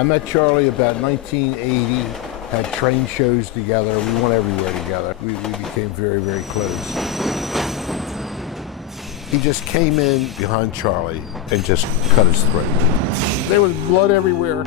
I met Charlie about 1980, had train shows together. We went everywhere together. We became very, very close. He just came in behind Charlie and just cut his throat. There was blood everywhere.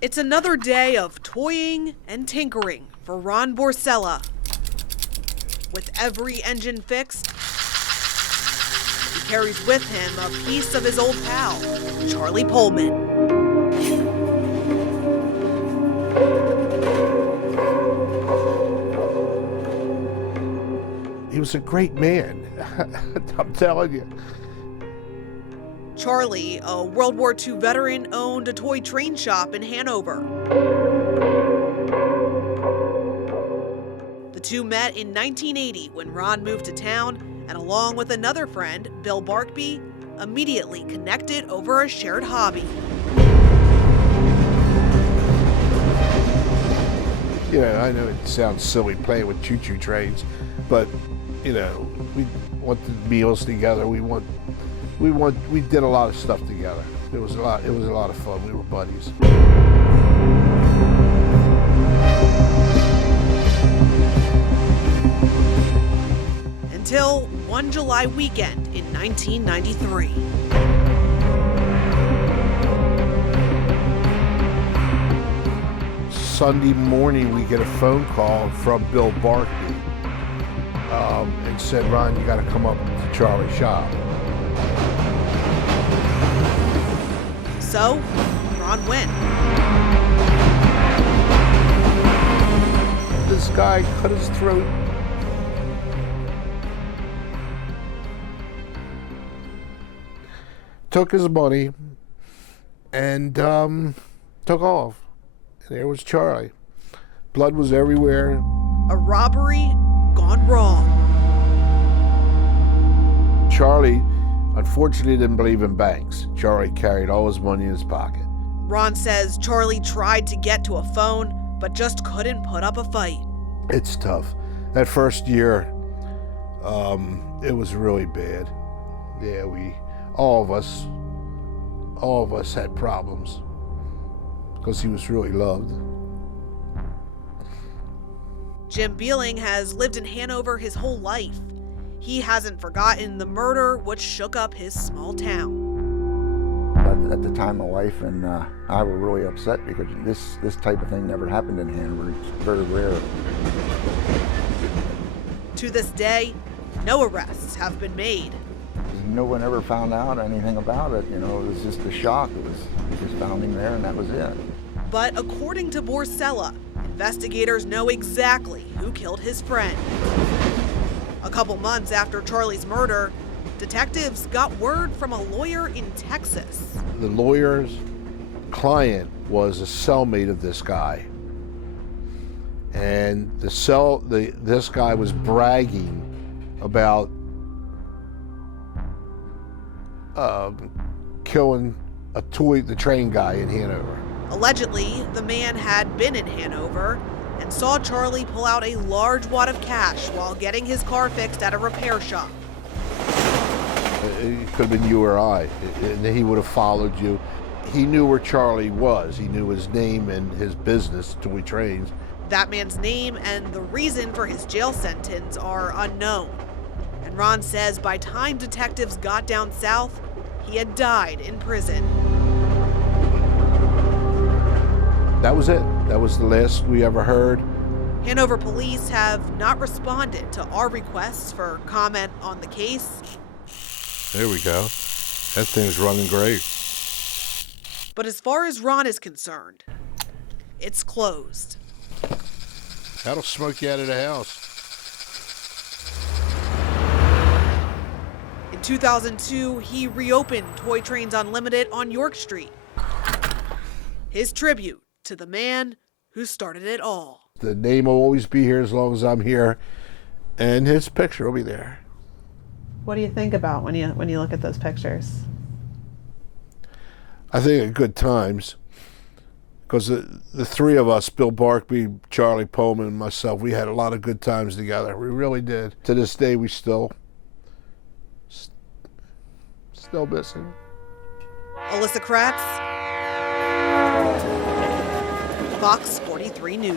It's another day of toying and tinkering for Ron Borsella. With every engine fixed, he carries with him a piece of his old pal, Charlie Pullman. He was a great man, I'm telling you. Charlie, a World War II veteran, owned a toy train shop in Hanover. The two met in 1980 when Ron moved to town, and along with another friend, Bill Barkby, immediately connected over a shared hobby. You know, I know it sounds silly playing with choo-choo trains, but, you know, we wanted meals together. We did a lot of stuff together. It was a lot of fun. We were buddies. Until one July weekend in 1993. Sunday morning, we get a phone call from Bill Barkby and said, "Ron, you got to come up to Charlie's shop." So, Ron went. This guy cut his throat. Took his money and took off. And there was Charlie. Blood was everywhere. A robbery gone wrong. Charlie, unfortunately, didn't believe in banks. Charlie carried all his money in his pocket. Ron says Charlie tried to get to a phone, but just couldn't put up a fight. It's tough. That first year, it was really bad. Yeah, all of us had problems because he was really loved. Jim Beeling has lived in Hanover his whole life. He hasn't forgotten the murder which shook up his small town. At the time, my wife and I were really upset because this type of thing never happened in Hanover. It's very rare. To this day, no arrests have been made. No one ever found out anything about it. You know, it was just a shock. We just found him there and that was it. But according to Borsella, investigators know exactly who killed his friend. A couple months after Charlie's murder, detectives got word from a lawyer in Texas. The lawyer's client was a cellmate of this guy. And this guy was bragging about killing the train guy in Hanover. Allegedly, the man had been in Hanover and saw Charlie pull out a large wad of cash while getting his car fixed at a repair shop. It could have been you or I, and he would have followed you. He knew where Charlie was. He knew his name and his business, Toy Trains. That man's name and the reason for his jail sentence are unknown. And Ron says by time detectives got down south, he had died in prison. That was it. That was the last we ever heard. Hanover police have not responded to our requests for comment on the case. There we go. That thing's running great. But as far as Ron is concerned, it's closed. That'll smoke you out of the house. In 2002, he reopened Toy Trains Unlimited on York Street. His tribute to the man who started it all. The name will always be here as long as I'm here, and his picture will be there. What do you think about when you look at those pictures? I think at good times, because the three of us, Bill Barkby, Charlie Pullman, and myself, we had a lot of good times together. We really did. To this day, we still miss him. Alyssa Kratz, Fox 43 News.